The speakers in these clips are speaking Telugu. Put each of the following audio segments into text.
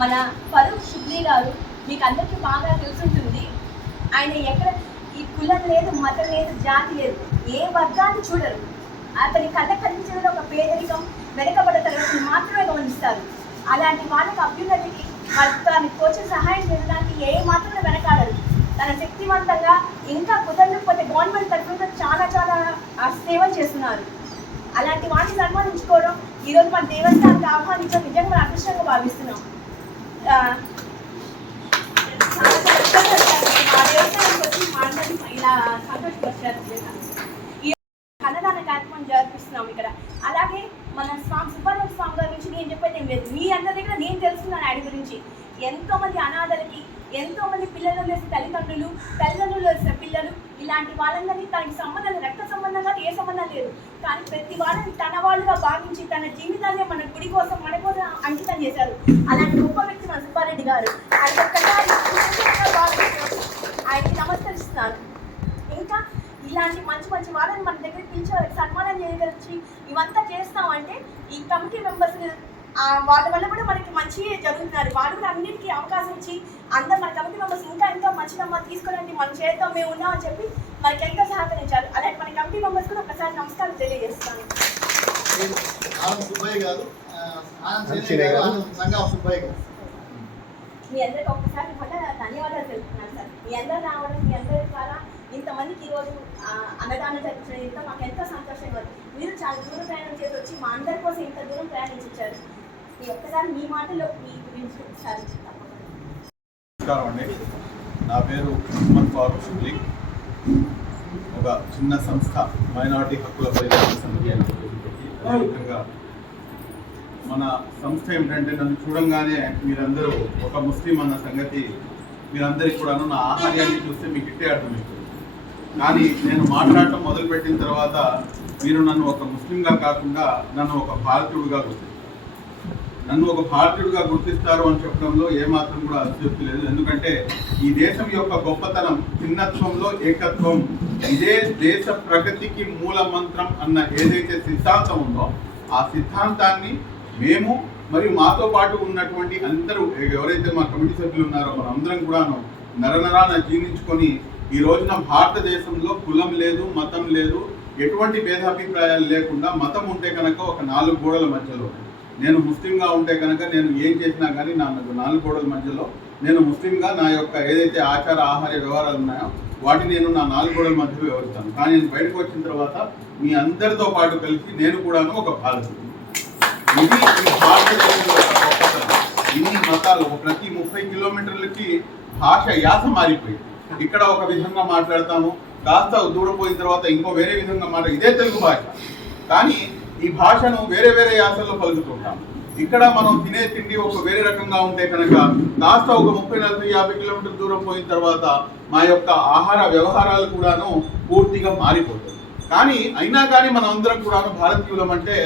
మన ఫరూక్ షుబ్లీ గారు మీకు అందరికీ బాగా తెలుసుంటుంది. ఆయన ఎక్కడ ఈ కులం లేదు మతం లేదు జాతి లేదు ఏ వర్గాన్ని చూడరు. అతని కథ కనిపించేది ఒక పేదరికం వెనకబడ్డ తరగతిని మాత్రమే గమనిస్తారు. అలాంటి వాళ్ళకి అభ్యున్నతికి తాను తన సహాయం చేయడానికి ఏ మాత్రం వెనకాడరు. తన శక్తివంతంగా ఇంకా కుదరకపోతే గవర్నమెంట్ తరఫున చాలా చాలా సేవ సేవలు చేస్తున్నారు. అలాంటి వాటిని సన్మానించుకోవడం ఈరోజు మన దేవస్థానానికి ఆహ్వానించడం నిజంగా అదృష్టంగా భావిస్తున్నాం. చాలా మా దేవస్థానానికి వచ్చి మాట్లాడి ఇలా సంతోషపరిచారు. ఈ అన్నదాన కార్యక్రమం జరిపిస్తున్నాం ఇక్కడ. అలాగే మన స్వామి సుబ్బారావు స్వామి గారి గురించి నేను చెప్పేది ఏం లేదు. మీ అందరి దగ్గర నేను తెలుసుకున్నాను ఆయన గురించి. ఎంతో మంది అనాథలకి ఎంతో మంది పిల్లలు లేసి తల్లిదండ్రులు తల్లిదండ్రులు ఇలాంటి వాళ్ళందరినీ తనకి సంబంధం రక్త సంబంధం కాదు ఏ సంబంధం లేదు. కానీ ప్రతి వాళ్ళని తన వాళ్ళుగా భావించి తన జీవితాన్ని మన గుడి కోసం మన కోసం అంకితం చేశారు. అలాంటి గొప్ప వ్యక్తి మన సుబ్బారెడ్డి గారు. ఆయన ఒక్కసారి ఆయనకి నమస్కరిస్తున్నారు. ఇంకా ఇలాంటి మంచి మంచి వాళ్ళని మన దగ్గర పిలిచి వాళ్ళకి సన్మానం చేయగలిచి ఇవంతా చేస్తామంటే ఈ కమిటీ మెంబర్స్ వాళ్ళ వల్ల కూడా మనకి మంచి జరుగుతున్నారు. వాళ్ళు కూడా అన్నిటికీ అవకాశం ఇచ్చి అందరు మన కమిటీ మెంబర్స్ ఇంకా ఇంకా మంచి నమ్మకం తీసుకోవాలంటే మనం చేద్దాం మేము ఉన్నామని చెప్పి మనకి ఎంతో సహకరించారు అలాంటి మన కమిటీ మెంబర్స్ కూడా ఒకసారి నమస్కారం తెలియజేస్తాను. మీ అందరికి ఒక్కసారి కూడా ధన్యవాదాలు తెలుపుతున్నాను సార్. మీ అందరు రావడం మీ అందరి ద్వారా ఇంతమందికి ఈరోజు అన్నదానం జరిపించడం ఇంత మాకు ఎంతో సంతోషంగా ఉంది. మీరు చాలా దూరం ప్రయాణం చేసి వచ్చి మా అందరి కోసం ఇంత దూరం ప్రయాణించారు. మీ ఒక్కసారి మీ మాటలో మీ గురించి ఒకసారి నమస్కారం అండి. నా పేరు ఉస్మాన్ ఫారూక్ షుబ్లీ ఒక చిన్న సంస్థ మైనార్టీ హక్కుల పరిరక్షణ సమితి అని అదేవిధంగా మన సంస్థ ఏమిటంటే నన్ను చూడంగానే మీరందరూ ఒక ముస్లిం అన్న సంగతి మీరందరికీ కూడా నా ఆహార్యాన్ని చూస్తే మీకు ఇట్టే అర్థమవుతుంది. కానీ నేను మాట్లాడటం మొదలుపెట్టిన తర్వాత మీరు నన్ను ఒక ముస్లింగా కాకుండా నన్ను ఒక భారతీయుడిగా గుర్తించారు. నన్ను ఒక భారతీయుడిగా గుర్తిస్తారు అని చెప్పడంలో ఏమాత్రం కూడా అతిశక్తి లేదు. ఎందుకంటే ఈ దేశం యొక్క గొప్పతనం భిన్నత్వంలో ఏకత్వం ఇదే దేశ ప్రగతికి మూల మంత్రం అన్న ఏదైతే సిద్ధాంతం ఉందో ఆ సిద్ధాంతాన్ని మేము మరియు మాతో పాటు ఉన్నటువంటి అందరూ ఎవరైతే మా కమిటీ సభ్యులు ఉన్నారో మనందరం కూడాను నరనరాన జీర్ణించుకొని ఈ రోజున భారతదేశంలో కులం లేదు మతం లేదు ఎటువంటి భేదాభిప్రాయాలు లేకుండా మతం ఉంటే కనుక ఒక నాలుగు గోడల మధ్యలో నేను ముస్లింగా ఉంటే కనుక నేను ఏం చేసినా కానీ నా నాలుగు గోడల మధ్యలో నేను ముస్లింగా నా యొక్క ఏదైతే ఆచార ఆహార వ్యవహారాలు ఉన్నాయో వాటిని నేను నా నాలుగు గోడల మధ్యలో వివరిస్తాను కానీ నేను బయటకు వచ్చిన తర్వాత మీ అందరితో పాటు కలిసి నేను కూడాను ఒక భారతీయుడు ఇది ఈ భారతదేశం ఇన్ని మతాలు ప్రతి ముప్పై కిలోమీటర్లకి భాష యాస మారిపోయింది. ఇక్కడ ఒక విధంగా మాట్లాడతాము. కాస్త దూరం పోయిన తర్వాత ఇంకో వేరే విధంగా మాట ఇదే తెలుగు భాష. కానీ ఈ భాషను వేరే వేరే యాసల్లో పలుకుతుంటాం. ఇక్కడ మనం తినే తిండి ఒక వేరే రకంగా ఉంటే కనుక కాస్త ఒక ముప్పై నలభై యాభై కిలోమీటర్ల దూరం పోయిన తర్వాత మా యొక్క ఆహార వ్యవహారాలు కూడాను పూర్తిగా మారిపోతాయి. కానీ అయినా కానీ మనం అందరం కూడాను భారతీయులం అంటే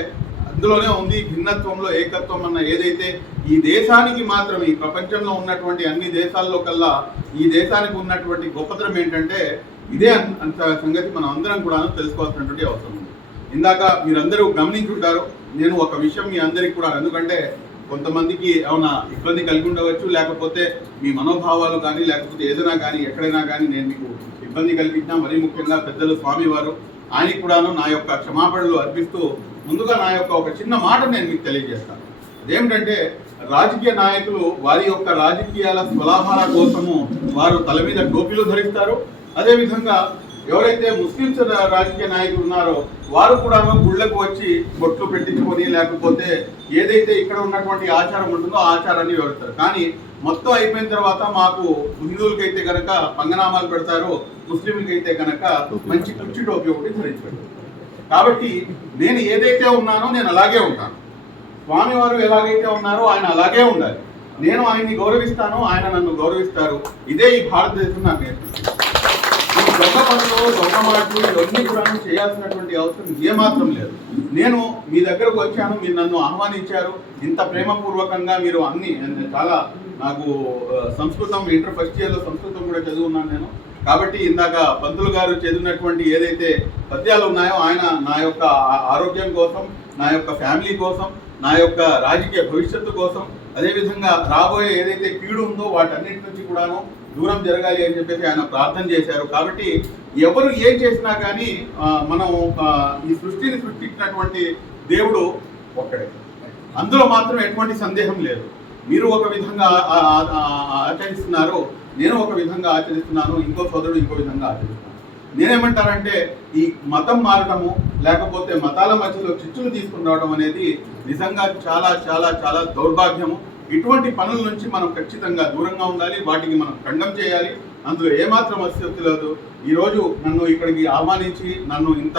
అందులోనే ఉంది భిన్నత్వంలో ఏకత్వం అన్న ఏదైతే ఈ దేశానికి మాత్రమే ఈ ప్రపంచంలో ఉన్నటువంటి అన్ని దేశాల్లో కల్లా ఈ దేశానికి ఉన్నటువంటి గొప్పతనం ఏంటంటే ఇదే అంత సంగతి మనం అందరం కూడా తెలుసుకోవాల్సినటువంటి అవసరం ఉంది. ఇందాక మీరందరూ గమనించుంటారు. నేను ఒక విషయం మీ అందరికి కూడా ఎందుకంటే కొంతమందికి ఏమైనా ఇబ్బంది కలిగి ఉండవచ్చు లేకపోతే మీ మనోభావాలు కానీ లేకపోతే ఏదైనా కానీ ఎక్కడైనా కానీ నేను మీకు ఇబ్బంది కలిగించినా మరీ ముఖ్యంగా పెద్దలు స్వామివారు ఆయనకి కూడాను నా యొక్క క్షమాపణలు అర్పిస్తూ ముందుగా నా యొక్క ఒక చిన్న మాట నేను మీకు తెలియజేస్తాను. అదేమిటంటే రాజకీయ నాయకులు వారి యొక్క రాజకీయాల స్వలాభాల కోసము వారు తల మీద టోపీలు ధరిస్తారు. అదేవిధంగా ఎవరైతే ముస్లింస్ రాజకీయ నాయకులు ఉన్నారో వారు కూడా గుళ్ళకు వచ్చి బొట్లు పెట్టించుకొని లేకపోతే ఏదైతే ఇక్కడ ఉన్నటువంటి ఆచారం ఉంటుందో ఆచారాన్ని వివరిస్తారు. కానీ మొత్తం అయిపోయిన తర్వాత మాకు హిందువులకైతే కనుక పంగనామాలు పెడతారు ముస్లింలకైతే కనుక మంచి కుర్చీ టోపీ ఒకటి ధరించి కాబట్టి నేను ఏదైతే ఉన్నానో నేను అలాగే ఉంటాను. స్వామివారు ఎలాగైతే ఉన్నారో ఆయన అలాగే ఉండాలి. నేను ఆయన్ని గౌరవిస్తాను ఆయన నన్ను గౌరవిస్తారు. ఇదే ఈ భారతదేశం నాకు నేర్పిస్తుంది. ఈ దొంగమాటలు ఇవన్నీ కూడా చేయాల్సినటువంటి అవసరం ఏమాత్రం లేదు. నేను మీ దగ్గరకు వచ్చాను మీరు నన్ను ఆహ్వానించారు. ఇంత ప్రేమపూర్వకంగా మీరు అన్ని చాలా నాకు సంస్కృతం ఇంటర్ ఫస్ట్ ఇయర్లో సంస్కృతం కూడా చదువున్నాను నేను. కాబట్టి ఇందాక పంతులు గారు చదివినటువంటి ఏదైతే పద్యాలు ఉన్నాయో ఆయన నా యొక్క ఆరోగ్యం కోసం నా యొక్క ఫ్యామిలీ కోసం నా యొక్క రాజకీయ భవిష్యత్తు కోసం అదేవిధంగా రాబోయే ఏదైతే కీడు ఉందో వాటన్నిటి నుంచి కూడాను దూరం జరగాలి అని చెప్పేసి ఆయన ప్రార్థన చేశారు. కాబట్టి ఎవరు ఏం చేసినా కానీ మనం ఈ సృష్టిని సృష్టించినటువంటి దేవుడు ఒక్కడే. అందులో మాత్రం ఎటువంటి సందేహం లేదు. మీరు ఒక విధంగా ఆచరిస్తున్నారు నేను ఒక విధంగా ఆచరిస్తున్నాను ఇంకో సోదరుడు ఇంకో విధంగా ఆచరిస్తున్నాను నేనేమంటానంటే ఈ మతం మారటము లేకపోతే మతాల మధ్యలో చిచ్చులు తీసుకుని రావడం అనేది నిజంగా చాలా చాలా చాలా దౌర్భాగ్యము. ఇటువంటి పనుల నుంచి మనం ఖచ్చితంగా దూరంగా ఉండాలి వాటికి మనం ఖండం చేయాలి. అందులో ఏమాత్రం అస్తిత్వం లేదు ఈరోజు నన్ను ఇక్కడికి ఆహ్వానించి నన్ను ఇంత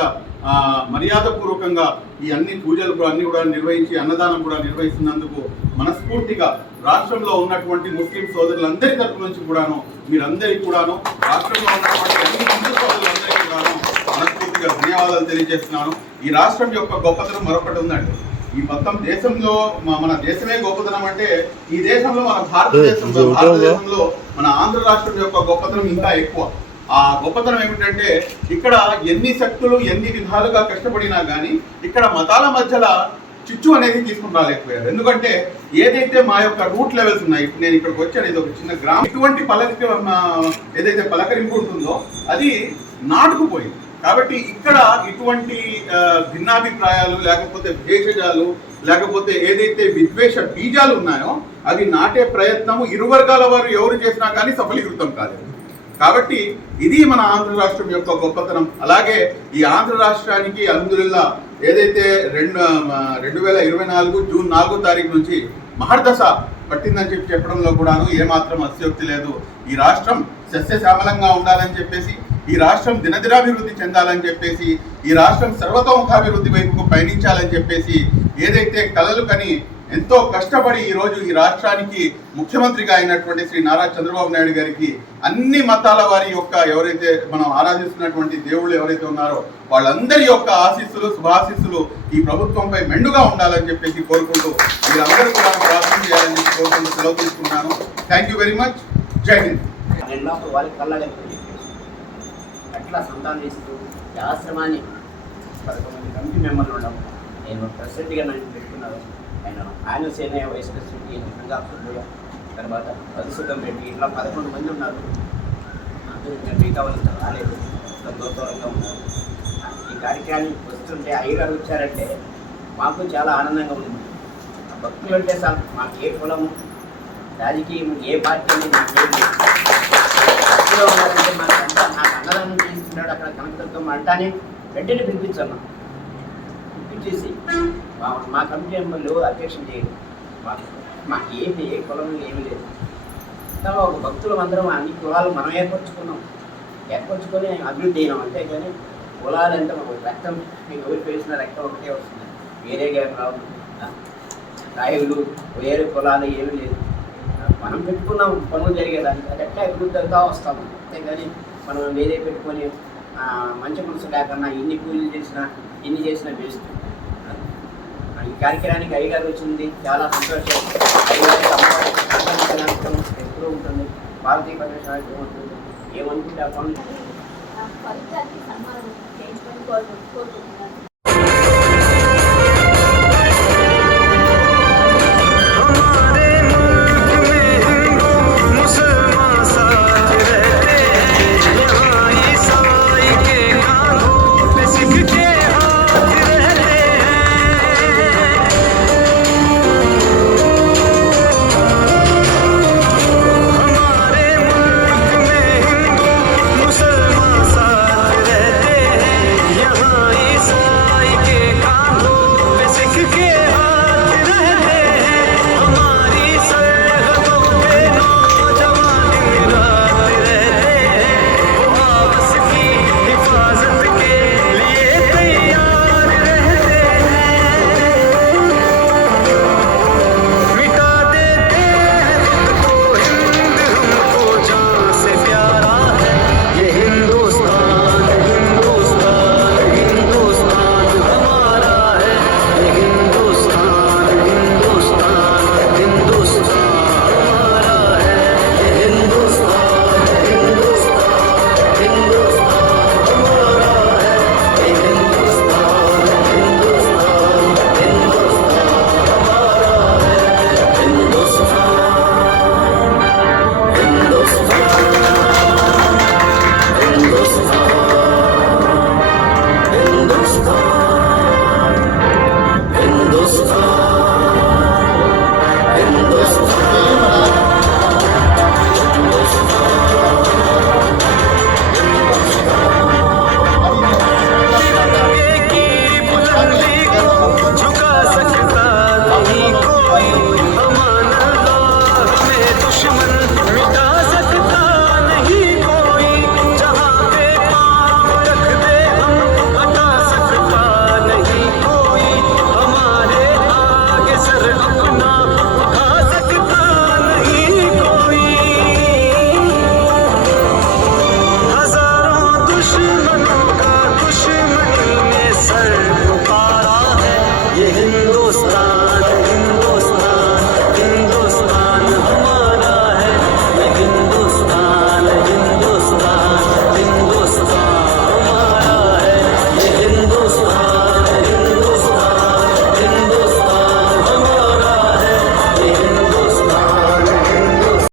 మర్యాదపూర్వకంగా ఈ అన్ని పూజలు కూడా అన్ని కూడా నిర్వహించి అన్నదానం కూడా నిర్వహిస్తున్నందుకు మనస్ఫూర్తిగా రాష్ట్రంలో ఉన్నటువంటి ముస్లిం సోదరులందరి తరపు నుంచి కూడాను మీరందరికీ కూడాను రాష్ట్రంలో ఉన్నటువంటి అన్ని హిందూ సోదరులందరికీ కూడాను మనస్ఫూర్తిగా ధన్యవాదాలు తెలియజేస్తున్నాను. ఈ రాష్ట్రం యొక్క గొప్పతనం మరొకటి ఉందండి. ఈ మొత్తం దేశంలో మన దేశమే గొప్పతనం అంటే ఈ దేశంలో మన భారతదేశంలో భారతదేశంలో మన ఆంధ్ర రాష్ట్రం యొక్క గొప్పతనం ఇంకా ఎక్కువ. ఆ గొప్పతనం ఏమిటంటే ఇక్కడ ఎన్ని శక్తులు ఎన్ని విధాలుగా కష్టపడినా కానీ ఇక్కడ మతాల మధ్యలో చిచ్చు అనేది తీసుకుని రాలేకపోయారు ఎందుకంటే ఏదైతే మా యొక్క రూట్ లెవెల్స్ ఉన్నాయి ఇప్పుడు నేను ఇక్కడికి వచ్చాను ఇది ఒక చిన్న గ్రామం. ఇటువంటి పలక ఏదైతే పలకరింపు ఉంటుందో అది నాటుకుపోయింది. కాబట్టి ఇక్కడ ఇటువంటి భిన్నాభిప్రాయాలు లేకపోతే భేషజాలు లేకపోతే ఏదైతే విద్వేష బీజాలు ఉన్నాయో అది నాటే ప్రయత్నము ఇరు వర్గాల వారు ఎవరు చేసినా కానీ సఫలీకృతం కాలేదు. కాబట్టి ఇది మన ఆంధ్ర రాష్ట్రం యొక్క గొప్పతనం. అలాగే ఈ ఆంధ్ర రాష్ట్రానికి అందులో ఏదైతే రెండు రెండు వేల ఇరవై నాలుగు జూన్ నాలుగో తారీఖు నుంచి మహర్దశ పట్టిందని చెప్పి చెప్పడంలో కూడాను ఏమాత్రం అస్యోక్తి లేదు. ఈ రాష్ట్రం సస్యశ్యామలంగా ఉండాలని చెప్పేసి ఈ రాష్ట్రం దినదినాభివృద్ధి చెందాలని చెప్పేసి ఈ రాష్ట్రం సర్వతోముఖాభివృద్ధి వైపుకు పయనించాలని చెప్పేసి ఏదైతే కలలు కని ఎంతో కష్టపడి ఈ రోజు ఈ రాష్ట్రానికి ముఖ్యమంత్రిగా అయినటువంటి శ్రీ నారా చంద్రబాబు నాయుడు గారికి అన్ని మతాల వారి యొక్క ఎవరైతే మనం ఆరాధిస్తున్నటువంటి దేవుళ్ళు ఎవరైతే ఉన్నారో వాళ్ళందరి యొక్క ఆశీస్సులు శుభాశీస్సులు ఈ ప్రభుత్వంపై మెండుగా ఉండాలని చెప్పేసి కోరుకుంటూ మీరందరూ కూడా ప్రార్థన చేయాలని చెప్పి కోరుకుంటూ సెలవు తీసుకున్నాను. థ్యాంక్ యూ వెరీ మచ్ జై హింద్ ఎన్నోప్పుడు అట్లా సంతానిస్తూ ఈ ఆశ్రమాన్ని పదకొండు కమిటీ మెంబర్లు ఉండడం నేను ప్రెసిడెంట్గా నన్ను పెట్టుకున్నాను. ఆయన ఆయన సేనయ్య వైస్ ప్రెసిడెంట్ గంగా సుబ్బయ్య తర్వాత మధుసూదం రెడ్డి ఇట్లా పదకొండు మంది ఉన్నారు. అందరూ మిగతా వాళ్ళంతా రాలేదు. సంతోషంగా ఉన్నారు. ఈ కార్యక్రమానికి వస్తుంటే అయ్యగారు వచ్చారంటే మాకు చాలా ఆనందంగా ఉంది. భక్తులు అంటే సార్ మాకు ఏ కులము రాజకీయం ఏ పార్టీ అనేది మాకు లేదు భక్తిలో ఉన్నారంటే మనకంతా నాకు అన్నదానం చేస్తున్నాడు అక్కడ కనకదుర్గం రెడ్డిని వెంటనే పిలిపించాను పిలిపించేసి మా మా కమిటీ మెంబర్లు అధ్యక్షం చేయరు మాకు ఏమి ఏ కులం ఏమి లేదు. తర్వాత ఒక భక్తులం అందరం అన్ని కులాలు మనం ఏర్పరచుకున్నాం. ఏర్పరచుకొని అభివృద్ధి అయినాం. అంతేగాని కులాలు అంటే మాకు రక్తం మీకు ఎవరు పేసిన రక్తం ఒకటే వస్తుంది. వేరే గ్యాప్ రావు. రాయులు వేరే కులాలు ఏమీ లేదు. మనం పెట్టుకున్నాం పనులు జరిగేదానికి. అది ఎట్లా అభివృద్ధి అవుతా వస్తాము అంతేగాని మనం వేరే పెట్టుకొని మంచి మనసు లేకుండా ఎన్ని పూజలు చేసినా ఎన్ని చేసినా వేస్ట్. ఈ కార్యక్రమానికి అయ్యగారు వచ్చింది చాలా సంతోషం. అయ్యగారికి అమ్మవారి ఎప్పుడూ ఉంటుంది. భారతీయ ప్రదేశానికి ఉంటుంది. ఏమనుకుంటే ఆ పనులు. ఫలితానికి సన్మానం చేయించుకొని కోరుకుంటున్నాను.